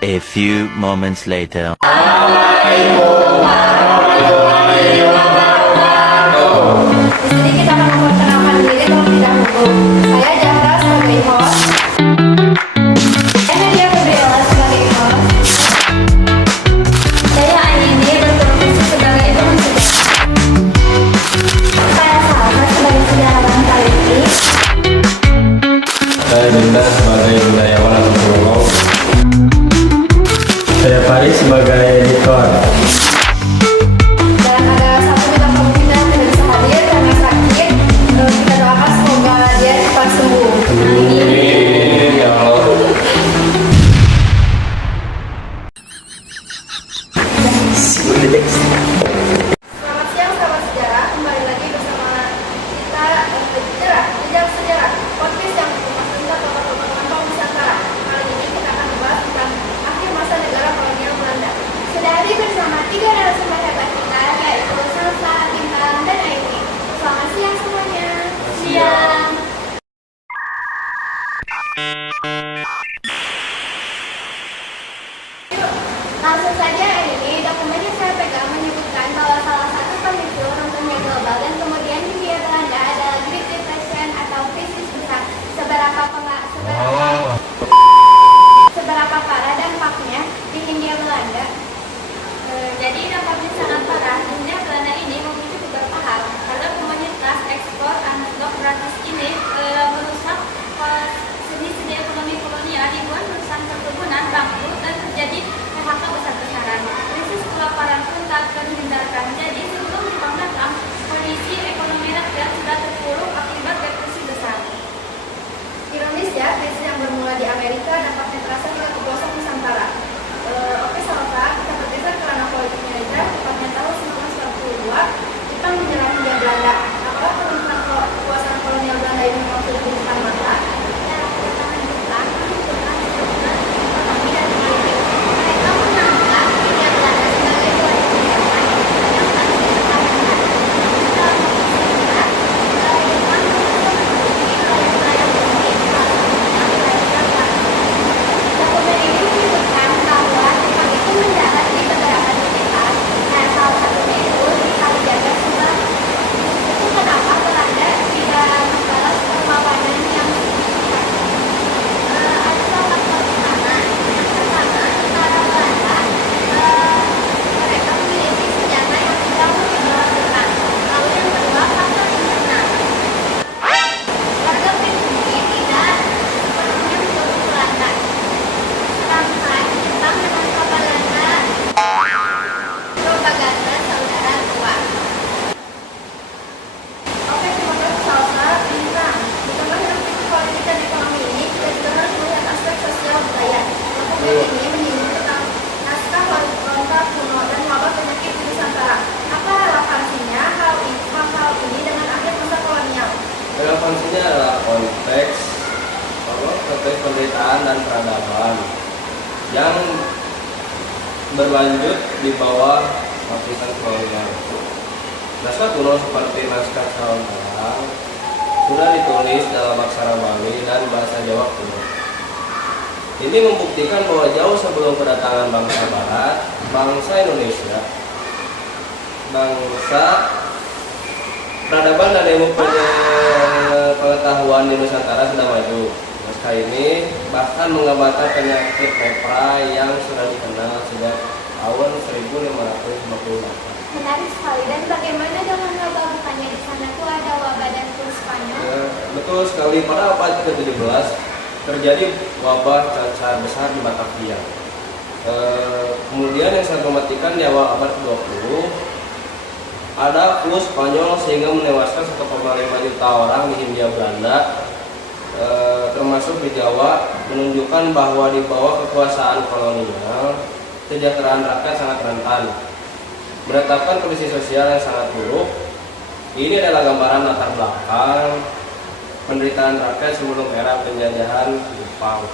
A few moments later. Di sini kita akan memperkenalkan diri terlebih dahulu. Saya Jahra sebagai host. Saya Nadia Febriela sebagai host. Saya Aini berprofesi sebagai teman sejarah. Saya Salma sebagai sejarawan Paliti. Saya Dinda sebagai budayawan atau filolog. Saya Faris sebagai editor. Dan ada satu bintang tamu kita yang tidak bisa hadir karena sakit. Kita doakan semoga dia cepat sembuh. Amin ya Allah. Selamat siang sahabat sejarah, kembali lagi bersama kita Jejak Sejarah, podcast yang mengupas tentang tokoh-tokoh Lampau Nusantara. Kali ini kita akan membahas tentang akhir masa negara kolonial Belanda. Sudah hadir bersama 3 narasumber hebat kita, yaitu Salsa, Bintang, dan Aini. Selamat siang semuanya. Siang. Yuk, langsung saja ini dokumen yang saya pegang menyebutkan bahwa salah satu pemicu runtuhnya global dan kemudian Hindia Belanda adalah Great Depression atau krisis besar. Seberapa parah dampaknya di Hindia Belanda? Jadi dampaknya sangat parah. Hindia Belanda ini memicu beberapa hal. Karena komunitas ekspor unlock gratis ini merusak seni-seni ekonomi kolonial, ribuan perusahaan perkebunan bangkrut dan terjadi PHK besar-besaran. Krisis kelaparan pun tak terhindarkan. Jadi sebelum Jepang datang, kondisi ekonomi rakyat sudah terpuruk akibat depresi besar. Ironis ya, krisis yang bermula di Amerika dampaknya terasa hingga ke pelosok Nusantara. Oke Salsa, kita bergeser ke ranah politiknya aja. Tepatnya tahun 1942, Jepang menyerang Hindia Belanda. Apakah pemerintahan kekuasaan kolonial Belanda ini memang sudah di depan mata? Dokumen ini menyebutkan bahwa Jepang itu mendarat di beberapa titik. Nah, salah satunya itu di Kalijaga, Subang. Itu kenapa Belanda tidak membalas perlawanan yang signifikan? Ada salah faktor utama. Yang pertama, tentara Belanda mereka memiliki senjata yang jauh di bawah Jepang. Lalu yang kedua, faktor internal. Warga pribumi tidak sepenuhnya mendukung Belanda. Sedangkan Jepang menangkap Belanda propaganda saudara tua. Oke, terima kasih Salsa. Bintang, di tengah hiruk pikuk politik dan ekonomi ini, kita juga harus melihat aspek sosial budaya. Dokumen ini menyinggung tentang naskah lontar kuno dan wabah penyakit di Nusantara. Apa relevansinya hal ini dengan akhir masa kolonial? Relevansinya adalah konteks penderitaan dan peradaban yang berlanjut di bawah lapisan kolonial. Naskah kuno seperti naskah Sarontara sudah ditulis dalam aksara Bali dan bahasa Jawa kuno. Ini membuktikan bahwa jauh sebelum kedatangan bangsa Barat, bangsa Indonesia, bangsa peradaban dan ilmu pengetahuan di Nusantara sudah maju. Naskah ini bahkan menggambarkan penyakit lepra yang sudah dikenal sejak tahun 1558. Menarik sekali. Dan bagaimana dengan wabah? Bukannya di sana tuh ada wabah dan flu Spanyol? Betul sekali, pada abad ke-17 terjadi wabah cacar besar di Batavia. Kemudian yang sangat mematikan di awal abad ke-20 ada flu Spanyol sehingga menewaskan 1,5 juta orang di Hindia Belanda, termasuk di Jawa, menunjukkan bahwa di bawah kekuasaan kolonial kesejahteraan rakyat sangat rentan, menetapkan kondisi sosial yang sangat buruk. Ini adalah gambaran latar belakang penderitaan rakyat sebelum era penjajahan Jepang.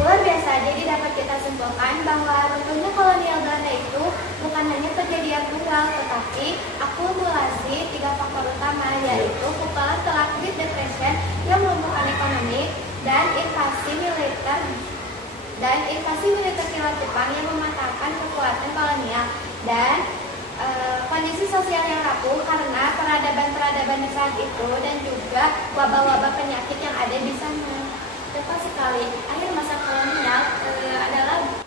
Luar biasa, jadi dapat kita simpulkan bahwa runtuhnya kolonial Belanda itu bukan hanya kejadian tunggal, tetapi akumulasi 3 faktor utama, yaitu pukulan telak Great Depression yang melumpuhkan ekonomi dan invasi militer lewat Jepang yang mematahkan kekuatan kolonial dan kondisi sosial yang rapuh karena peradaban-peradaban di saat itu dan juga wabah-wabah penyakit yang ada di sana. Tepat sekali, akhir masa kolonial adalah